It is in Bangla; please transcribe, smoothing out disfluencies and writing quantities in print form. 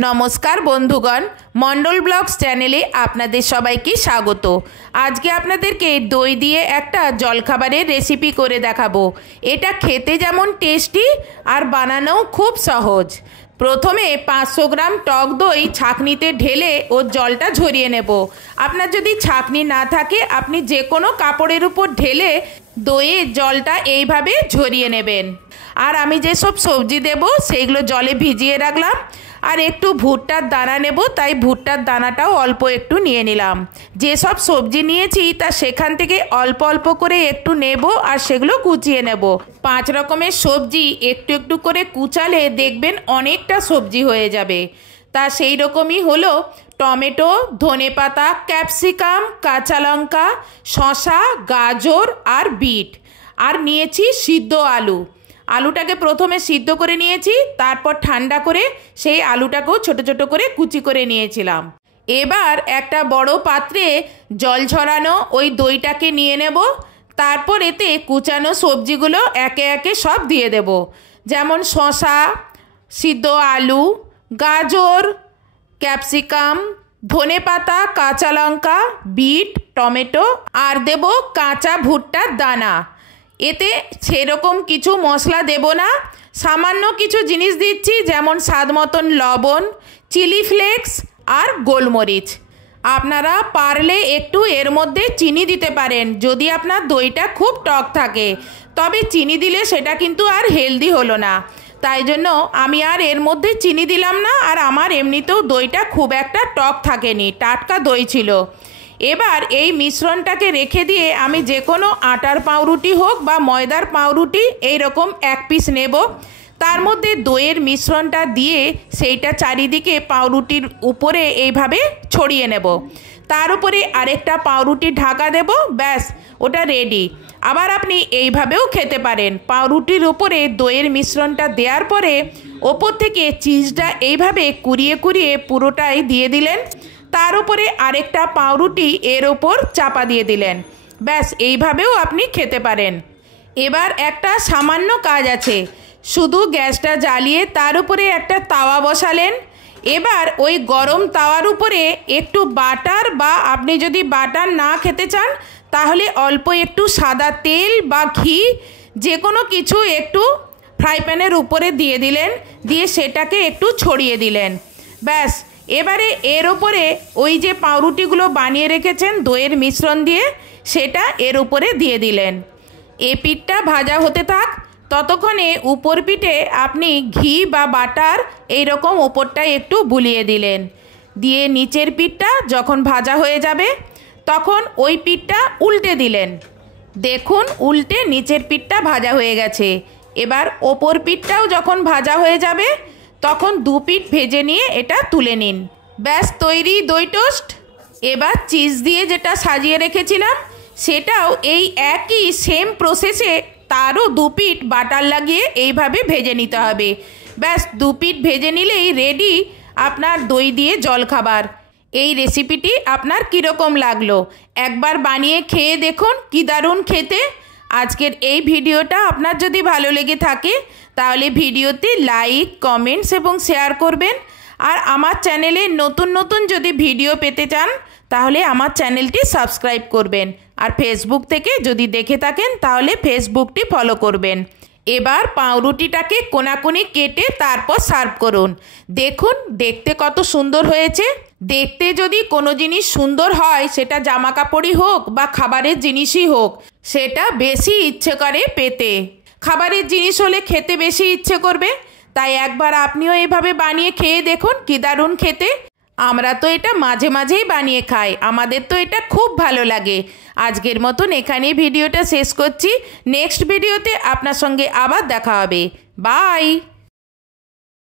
नमस्कार बंधुगण मंडल ब्लग्स चैनेले आपनादेर सबाइके स्वागत। आज के आपनादेरके दई दिए एकटा जलखाबारेर रेसिपि करे देखाबो। एटा खेते जेमन टेस्टी और बानानो खूब सहज। प्रथमे 500 ग्राम टक दई छाकनीते ढेले और जलटा झरिए नेब। आपनार जदि छाकनी ना थाके आपनि जे कोनो कापड़ेर उपर ढेले दइयेर जलटा एइभाবে झरिए नेबेन। और आमी जे सब सब्जी देब सेइगुलो जले भिजिए राखलाम और एकटू भुट्टार दाना नेब, ताई भुट्टार दानाटाओ अल्प एकटू निये निलाम। जे सब सब्जी नियेछि ता सेखान थेके अल्प अल्प करे एकटू नेब और सेगुलो कुचिए नेब। 5 रकमेर सब्जी एकटू एकटू करे कुचाले देखबेन अनेकटा सब्जी हये जाबे। ता सेई रकमई हलो टमेटो, धनेपाता, क्यापसिकाम, काँचा लंका, शशा, गाजर और बीट और नियेछि सिद्ध आलू। आलूटाके प्रथमे सिद्ध करे नियेछि, तारपर ठंडा करे सेई आलूटाकेও छोटो छोटो करे कुचि करे नियेछिलाम। एबार एकटा बड़ो पात्रे जल झरानो ओई दइटाके निये नेब। तारपर एते कुचानो सब्जिगुलो एके एके सब दिये देब, जेमन शशा, सिद्ध आलू, गाजर, क्यापसिकाम, धनेपाता, काँचा लंका, बीट, टमेटो और देब काँचा भुट्टार दाना। एते सेरकम किछु मशला देब ना, सामान्य किछु जिनिस दिচ্ছি যেমন স্বাদ মতন লবণ, চিলি ফ্লেক্স আর গোলমরিচ। আপনারা পারলে একটু এর মধ্যে চিনি দিতে পারেন যদি আপনার দইটা খুব টক থাকে, তবে চিনি দিলে সেটা কিন্তু আর হেলদি হলো না। তাই জন্য আমি আর এর মধ্যে চিনি দিলাম না। আর আমার এমনিতেও দইটা খুব একটা টক থাকেনি, টাটকা দই ছিল। এবার এই মিশ্রণটাকে রেখে দিয়ে আমি যে কোনো আটার পাউরুটি হোক বা ময়দার পাউরুটি এই রকম এক পিস নেব। তার মধ্যে দইয়ের মিশ্রণটা দিয়ে সেইটা চারিদিকে পাউরুটির উপরে এইভাবে ছড়িয়ে নেব। তার উপরে আরেকটা পাউরুটি ঢাকা দেব, ব্যাস ওটা রেডি। আবার আপনি এইভাবেও খেতে পারেন। পাউরুটির উপরে দইয়ের মিশ্রণটা দেওয়ার পরে ওপর থেকে চিজটা এইভাবে কুড়িয়ে কুড়িয়ে পুরোটাই দিয়ে দিলেন। তার উপরে আরেকটা পাউরুটি এর ওপর চাপা দিয়ে দিলেন, ব্যাস এইভাবেও আপনি খেতে পারেন। এবার একটা সামান্য কাজ আছে, শুধু গ্যাসটা জ্বালিয়ে তার উপরে একটা তাওয়া বসালেন। এবার ওই গরম তাওয়ার উপরে একটু বাটার বা আপনি যদি বাটার না খেতে চান তাহলে অল্প একটু সাদা তেল বা ঘি যে কোনো কিছু একটু ফ্রাই প্যানের উপরে দিয়ে দিলেন, দিয়ে সেটাকে একটু ছড়িয়ে দিলেন, ব্যাস। এবারে এর ওপরে ওই যে পাউরুটিগুলো বানিয়ে রেখেছেন দইয়ের মিশ্রণ দিয়ে সেটা এর উপরে দিয়ে দিলেন। এ পিঠটা ভাজা হতে থাক, ততক্ষণে উপর পিঠে আপনি ঘি বা বাটার এইরকম ওপরটায় একটু বুলিয়ে দিলেন। দিয়ে নিচের পিঠটা যখন ভাজা হয়ে যাবে তখন ওই পিঠটা উল্টে দিলেন। দেখুন উল্টে নিচের পিঠটা ভাজা হয়ে গেছে। এবার ওপর পিঠটাও যখন ভাজা হয়ে যাবে তখন দু পিঠ ভেজে নিয়ে এটা তুলে নিন, ব্যাস তৈরি দই টোস্ট। এবার চিজ দিয়ে যেটা সাজিয়ে রেখেছিলাম সেটাও এই একই সেম প্রসেসে তারও দু পিঠ বাটার লাগিয়ে এইভাবে ভেজে নিতে হবে, ব্যাস দু পিঠ ভেজে নিলেই রেডি আপনার দই দিয়ে জলখাবার। এই রেসিপিটি আপনার কীরকম লাগলো একবার বানিয়ে খেয়ে দেখুন, কি দারুণ খেতে। আজকের এই ভিডিওটা আপনার যদি ভালো লেগে থাকে তাহলে ভিডিওতে লাইক, কমেন্টস এবং শেয়ার করবেন। আর আমার চ্যানেলে নতুন নতুন যদি ভিডিও পেতে চান তাহলে আমার চ্যানেলটি সাবস্ক্রাইব করবেন। আর ফেসবুক থেকে যদি দেখে থাকেন তাহলে ফেসবুকটি ফলো করবেন। এবার পাউরুটিটাকে কোনাকুনি কেটে তারপর সার্ভ করুন। দেখুন দেখতে কত সুন্দর হয়েছে। দেখতে যদি কোনো জিনিস সুন্দর হয় সেটা জামা কাপড়ই হোক বা খাবারের জিনিসই হোক সেটা বেশি ইচ্ছে করে পেতে। খাবারের জিনিস হলে খেতে বেশি ইচ্ছে করবে। তাই একবার আপনিও এইভাবে বানিয়ে খেয়ে দেখুন, কি দারুণ খেতে। আমরা তো এটা মাঝে মাঝেই বানিয়ে খাই, আমাদের তো এটা খুব ভালো লাগে। আজকের মতন এখানেই ভিডিওটা শেষ করছি। নেক্সট ভিডিওতে আপনার সঙ্গে আবার দেখা হবে। বাই।